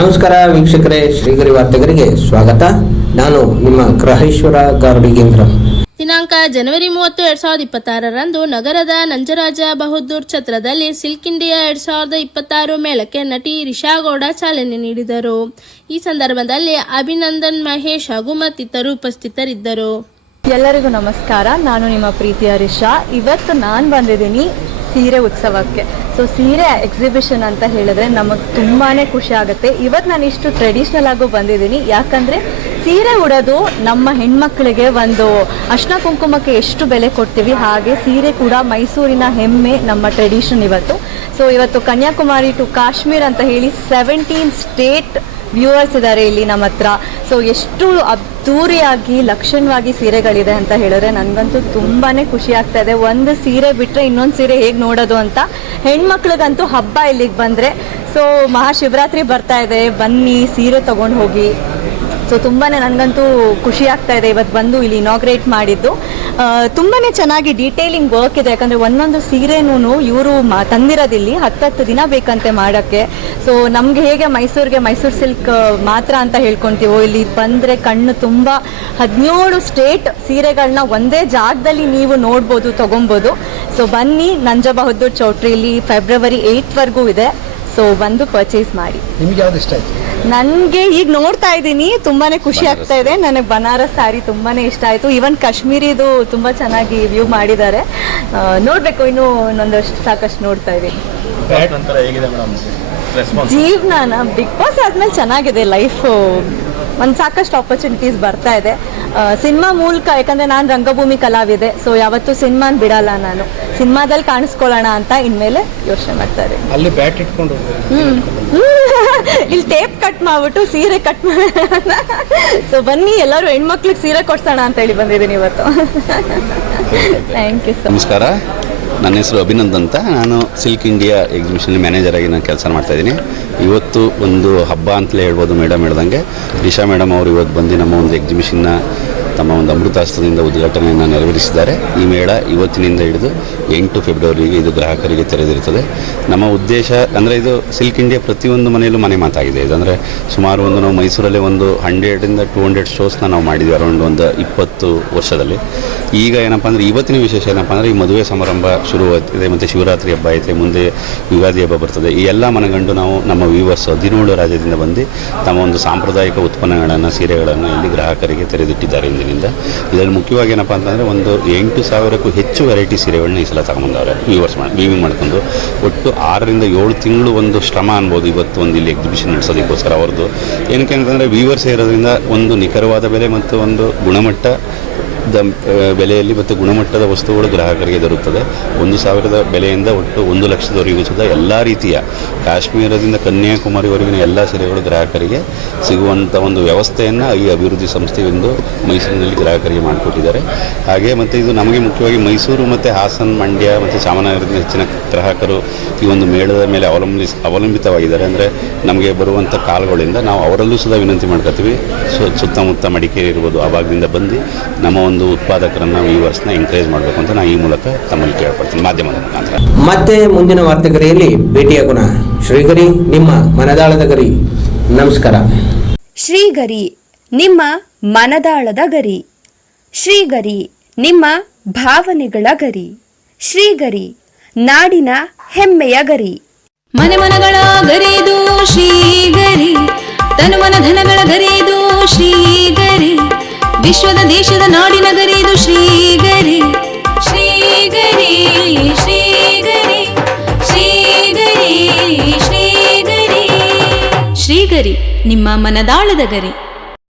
ನಮಸ್ಕಾರ ವೀಕ್ಷಕರೇ, ಶ್ರೀಗರಿ ವಾರ್ತೆಗರಿಗೆ ಸ್ವಾಗತ. ನಾನು ನಿಮ್ಮ ಗ್ರಹೇಶ್ವರ ಗಾರ್ಡಿಗೇಂದ್ರ. ದಿನಾಂಕ ಜನವರಿ 30, 2026ರಂದು ನಗರದ ನಂಜರಾಜ ಬಹದ್ದೂರ್ ಛತ್ರದಲ್ಲಿ ಸಿಲ್ಕ್ ಇಂಡಿಯಾ 2026 ಮೇಳಕ್ಕೆ ನಟಿ ರಿಷಾ ಗೌಡ ಚಾಲನೆ ನೀಡಿದರು. ಈ ಸಂದರ್ಭದಲ್ಲಿ ಅಭಿನಂದನ್, ಮಹೇಶ್ ಹಾಗೂ ಮತ್ತಿತರರು ಉಪಸ್ಥಿತರಿದ್ದರು. ಎಲ್ಲರಿಗೂ ನಮಸ್ಕಾರ. ನಾನು ನಿಮ್ಮ ಪ್ರೀತಿಯ ರಿಷಾ. ಇವತ್ತು ನಾನು ಬಂದಿದ್ದೀನಿ ಸೀರೆ ಉತ್ಸವಕ್ಕೆ. ಸೊ ಸೀರೆ ಎಕ್ಸಿಬಿಷನ್ ಅಂತ ಹೇಳಿದ್ರೆ ನಮಗೆ ತುಂಬಾ ಖುಷಿ ಆಗುತ್ತೆ. ಇವತ್ತು ನಾನು ಇಷ್ಟು ಟ್ರೆಡಿಷ್ನಲ್ ಆಗು ಬಂದಿದ್ದೀನಿ, ಯಾಕಂದರೆ ಸೀರೆ ಉಡೋದು ನಮ್ಮ ಹೆಣ್ಮಕ್ಳಿಗೆ ಒಂದು ಅರ್ಶಿನ ಕುಂಕುಮಕ್ಕೆ ಎಷ್ಟು ಬೆಲೆ ಕೊಡ್ತೀವಿ, ಹಾಗೆ ಸೀರೆ ಕೂಡ ಮೈಸೂರಿನ ಹೆಮ್ಮೆ, ನಮ್ಮ ಟ್ರೆಡಿಷನ್ ಇವತ್ತು. ಸೊ ಇವತ್ತು ಕನ್ಯಾಕುಮಾರಿ ಟು ಕಾಶ್ಮೀರ್ ಅಂತ ಹೇಳಿ 17 ಸ್ಟೇಟ್ ವ್ಯೂವರ್ಸ್ ಇದ್ದಾರೆ ಇಲ್ಲಿ ನಮ್ಮ ಹತ್ರ. ಸೊ ಎಷ್ಟು ಅದ್ದೂರಿಯಾಗಿ ಲಕ್ಷಣವಾಗಿ ಸೀರೆಗಳಿದೆ ಅಂತ ಹೇಳಿದ್ರೆ ನನಗಂತೂ ತುಂಬಾ ಖುಷಿ ಆಗ್ತಾ ಇದೆ. ಒಂದು ಸೀರೆ ಬಿಟ್ಟರೆ ಇನ್ನೊಂದು ಸೀರೆ ಹೇಗೆ ನೋಡೋದು ಅಂತ. ಹೆಣ್ಮಕ್ಳಿಗಂತೂ ಹಬ್ಬ ಇಲ್ಲಿಗೆ ಬಂದರೆ. ಸೊ ಮಹಾಶಿವರಾತ್ರಿ ಬರ್ತಾ ಇದೆ, ಬನ್ನಿ ಸೀರೆ ತೊಗೊಂಡು ಹೋಗಿ. ಸೊ ತುಂಬಾ ನನಗಂತೂ ಖುಷಿ ಆಗ್ತಾ ಇದೆ ಇವತ್ತು ಬಂದು ಇಲ್ಲಿ ಇನಾಗ್ರೇಟ್ ಮಾಡಿದ್ದು. ತುಂಬಾ ಚೆನ್ನಾಗಿ ಡೀಟೇಲಿಂಗ್ ವರ್ಕ್ ಇದೆ, ಯಾಕಂದರೆ ಒಂದೊಂದು ಸೀರೆನೂ ಇವರು ತಂದಿರೋದಿಲ್ಲಿ 10 ದಿನ ಬೇಕಂತೆ ಮಾಡೋಕ್ಕೆ. ಸೊ ನಮಗೆ ಹೇಗೆ ಮೈಸೂರು ಸಿಲ್ಕ್ ಮಾತ್ರ ಅಂತ ಹೇಳ್ಕೊತೀವೋ, ಇಲ್ಲಿ ಬಂದರೆ ಕಣ್ಣು ತುಂಬ 17 ಸ್ಟೇಟ್ ಸೀರೆಗಳನ್ನ ಒಂದೇ ಜಾಗದಲ್ಲಿ ನೀವು ನೋಡ್ಬೋದು, ತೊಗೊಬೋದು. ಸೊ ಬನ್ನಿ, ನಂಜ ಬಹದ್ದೂರ್ ಚೌಟ್ರಿಯಲ್ಲಿ ಫೆಬ್ರವರಿ 8ವರೆಗೂ ಇದೆ. ಸೊ ಬಂದು ಪರ್ಚೇಸ್ ಮಾಡಿ. ನಿಮಗೆ ಯಾವ್ದು ಇಷ್ಟ ಆಯ್ತು? ನನಗೆ ಈಗ ನೋಡ್ತಾ ಇದ್ದೀನಿ, ತುಂಬಾ ಖುಷಿ ಆಗ್ತಾ ಇದೆ. ನನಗೆ ಬನಾರಸ್ ಸ್ಯಾರಿ ತುಂಬಾ ಇಷ್ಟ ಆಯಿತು. ಈವನ್ ಕಾಶ್ಮೀರಿದು ತುಂಬ ಚೆನ್ನಾಗಿ ವ್ಯೂ ಮಾಡಿದ್ದಾರೆ. ನೋಡಬೇಕು, ಇನ್ನೂ ಸಾಕಷ್ಟು ನೋಡ್ತಾ ಇದ್ದೀನಿ. ಜೀವನ ಬಿಗ್ ಬಾಸ್ ಆದ್ಮೇಲೆ ಚೆನ್ನಾಗಿದೆ ಲೈಫು. ಒಂದು ಸಾಕಷ್ಟು ಆಪರ್ಚುನಿಟೀಸ್ ಬರ್ತಾ ಇದೆ ಸಿನಿಮಾ ಮೂಲಕ. ಯಾಕಂದರೆ ನಾನು ರಂಗಭೂಮಿ ಕಲಾವಿದೆ. ಸೊ ಯಾವತ್ತೂ ಸಿನಿಮಾನ ಬಿಡಲ್ಲ ನಾನು. ಸಿನಿಮಾದಲ್ಲಿ ಕಾಣಿಸ್ಕೊಳ್ಳೋಣ ಅಂತ ಇನ್ಮೇಲೆ ಯೋಚನೆ ಮಾಡ್ತಾ ಇದ್ದೀನಿ. ಅಲ್ಲಿ ಬ್ಯಾಟ್ ಇಟ್ಕೊಂಡು ಇಲ್ಲಿ ಟೇಪ್ ಕಟ್ ಮಾಡ್ಬಿಟ್ಟು ಸೀರೆ ಕಟ್ ಮಾಡೋಣ. ಸೊ ಬನ್ನಿ, ಎಲ್ಲರೂ ಹೆಣ್ಮಕ್ಳಿಗೆ ಸೀರೆ ಕೊಡ್ಸೋಣ ಅಂತ ಹೇಳಿ ಬಂದಿದ್ದೀನಿ ಇವತ್ತು. Thank you. ನಮಸ್ಕಾರ, ನನ್ನ ಹೆಸರು ಅಭಿನಂದನ್ ಅಂತ. ನಾನು ಸಿಲ್ಕ್ ಇಂಡಿಯಾ ಎಕ್ಸಿಬಿಷನ್ ಮ್ಯಾನೇಜರ್ ಆಗಿ ನಾನು ಕೆಲಸ ಮಾಡ್ತಾಯಿದ್ದೀನಿ. ಇವತ್ತು ಒಂದು ಹಬ್ಬ ಅಂತಲೇ ಹೇಳ್ಬೋದು. ಮೇಡಮ್ ಹೇಳ್ದಂಗೆ ರಿಷಾ ಮೇಡಮ್ ಅವರು ಇವತ್ತು ಬಂದು ನಮ್ಮ ಒಂದು ಎಕ್ಸಿಬಿಷನ್ನ ತಮ್ಮ ಒಂದು ಅಮೃತಾಸ್ತ್ರದಿಂದ ಉದ್ಘಾಟನೆಯನ್ನು ನೆರವೇರಿಸಿದ್ದಾರೆ. ಈ ಮೇಳ ಇವತ್ತಿನಿಂದ ಹಿಡಿದು 8 ಫೆಬ್ರವರಿಗೆ ಇದು ಗ್ರಾಹಕರಿಗೆ ತೆರೆದಿರುತ್ತದೆ. ನಮ್ಮ ಉದ್ದೇಶ ಅಂದರೆ ಇದು ಸಿಲ್ಕ್ ಇಂಡಿಯಾ ಪ್ರತಿಯೊಂದು ಮನೆಯಲ್ಲೂ ಮನೆ ಮಾತಾಗಿದೆ. ಇದಂದರೆ ಸುಮಾರು ನಾವು ಮೈಸೂರಲ್ಲೇ ಒಂದು 100 to 200 ಶೋಸ್ನ ನಾವು ಮಾಡಿದ್ವಿ ಅರೌಂಡ್ ಒಂದು 20 ವರ್ಷದಲ್ಲಿ. ಈಗ ಏನಪ್ಪ ಅಂದರೆ ಇವತ್ತಿನ ವಿಶೇಷ ಏನಪ್ಪ ಅಂದರೆ ಈ ಮದುವೆ ಸಮಾರಂಭ ಶುರುವಾಗ್ತಿದೆ, ಮತ್ತು ಶಿವರಾತ್ರಿ ಹಬ್ಬ ಐತೆ, ಮುಂದೆ ಯುಗಾದಿ ಹಬ್ಬ ಬರ್ತದೆ. ಈ ಎಲ್ಲ ಮನಗಂಡು ನಾವು ನಮ್ಮ ವ್ಯೂವರ್ಸ್ 17 ರಾಜ್ಯದಿಂದ ಬಂದು ತಮ್ಮ ಒಂದು ಸಾಂಪ್ರದಾಯಿಕ ಉತ್ಪನ್ನಗಳನ್ನು, ಸೀರೆಗಳನ್ನು ಇಲ್ಲಿ ಗ್ರಾಹಕರಿಗೆ ತೆರೆದಿಟ್ಟಿದ್ದಾರೆ ಇಂದಿನಿಂದ. ಇದರಲ್ಲಿ ಮುಖ್ಯವಾಗಿ ಏನಪ್ಪ ಅಂತಂದರೆ ಒಂದು 8,000ಕ್ಕೂ ಹೆಚ್ಚು ವೆರೈಟಿ ಸೀರೆಗಳನ್ನ ಈ ಸಲ ತಗೊಂಬಂದವ್ರೆ ವೀವಿಂಗ್ ಮಾಡ್ಕೊಂಡು. ಒಟ್ಟು 6 ರಿಂದ 7 ತಿಂಗಳು ಒಂದು ಶ್ರಮ ಅನ್ಬೋದು ಇವತ್ತು ಒಂದು ಇಲ್ಲಿ ಎಕ್ಸಿಬಿಷನ್ ನಡೆಸೋದಕ್ಕೋಸ್ಕರ ಅವ್ರದ್ದು. ಏನಕ್ಕೆ ಅಂತಂದರೆ ವ್ಯೂವರ್ಸ್ ಇರೋದ್ರಿಂದ ಒಂದು ನಿಖರವಾದ ಬೆಲೆ ಮತ್ತು ಒಂದು ಗುಣಮಟ್ಟ ಬೆಲೆಯಲ್ಲಿ ಮತ್ತು ಗುಣಮಟ್ಟದ ವಸ್ತುಗಳು ಗ್ರಾಹಕರಿಗೆ ದೊರೆಯುತ್ತದೆ. 1,000ದ ಬೆಲೆಯಿಂದ ಒಟ್ಟು 1 ಲಕ್ಷದವರೆಗೂ ಸುದ ಎಲ್ಲ ರೀತಿಯ ಕಾಶ್ಮೀರದಿಂದ ಕನ್ಯಾಕುಮಾರಿವರೆಗಿನ ಎಲ್ಲ ಸೀರೆಗಳು ಗ್ರಾಹಕರಿಗೆ ಸಿಗುವಂಥ ಒಂದು ವ್ಯವಸ್ಥೆಯನ್ನು ಈ ಅಭಿವೃದ್ಧಿ ಸಂಸ್ಥೆಯೊಂದು ಮೈಸೂರಿನಲ್ಲಿ ಗ್ರಾಹಕರಿಗೆ ಮಾಡಿಕೊಟ್ಟಿದ್ದಾರೆ. ಹಾಗೆ ಮತ್ತು ಇದು ನಮಗೆ ಮುಖ್ಯವಾಗಿ ಮೈಸೂರು ಮತ್ತು ಹಾಸನ, ಮಂಡ್ಯ ಮತ್ತು ಚಾಮರಾಜನಗರದ ಹೆಚ್ಚಿನ ಗ್ರಾಹಕರು ಈ ಒಂದು ಮೇಳದ ಮೇಲೆ ಅವಲಂಬಿತವಾಗಿದ್ದಾರೆ. ಅಂದರೆ ನಮಗೆ ಬರುವಂಥ ಕಾಲ್ಗಳಿಂದ ನಾವು ಅವರಲ್ಲೂ ಸುದ ವಿನಂತಿ ಮಾಡ್ಕೊತೀವಿ, ಸುತ್ತಮುತ್ತ ಮಡಿಕೇರಿ ಇರ್ಬೋದು ಆ ಭಾಗದಿಂದ ಬಂದು ನಮ್ಮ ಒಂದು ಉತ್ಪಾದಕರನ್ನ, ವ್ಯೂವರ್ಸ್ನ ಎಂಕರೇಜ್ ಮಾಡಬೇಕು ಅಂತ ನಾನು ಈ ಮೂಲಕ ತಮ್ಮಲ್ಲಿ ಕೇಳ್ಕೊಳ್ತೀನಿ, ಮಾಧ್ಯಮದ ಮುಖಾಂತರ. ಮತ್ತೆ ಮುಂದಿನ ವಾರ್ತೆಗರಿಯಲ್ಲಿ ಭೇಟಿಯಾಗೋಣ. ಶ್ರೀಗರಿ, ನಿಮ್ಮ ಮನದಾಳದ ಗರಿ. ನಮಸ್ಕಾರ. ಶ್ರೀಗರಿ, ನಿಮ್ಮ ಮನದಾಳದ ಗರಿ. ಶ್ರೀಗರಿ, ನಿಮ್ಮ ಭಾವನೆಗಳ ಗರಿ. ಶ್ರೀಗರಿ, ನಾಡಿನ ಹೆಮ್ಮೆಯ ಗರಿ. ಮನೆ ಮನಗಳ ಗರಿದು ಶ್ರೀಗರಿ, ತನು ಮನ ಧನಗಳ ಗರಿದು ಶ್ರೀಗರಿ, ವಿಶ್ವದ ದೇಶದ ನಾಡಿನ ಗರಿದು ಶ್ರೀಗರಿ. ಶ್ರೀಗರಿ ಶ್ರೀಗರಿ ಶ್ರೀಗರಿ ಶ್ರೀಗರಿ ಶ್ರೀಗರಿ, ನಿಮ್ಮ ಮನದಾಳದ ಗರಿ.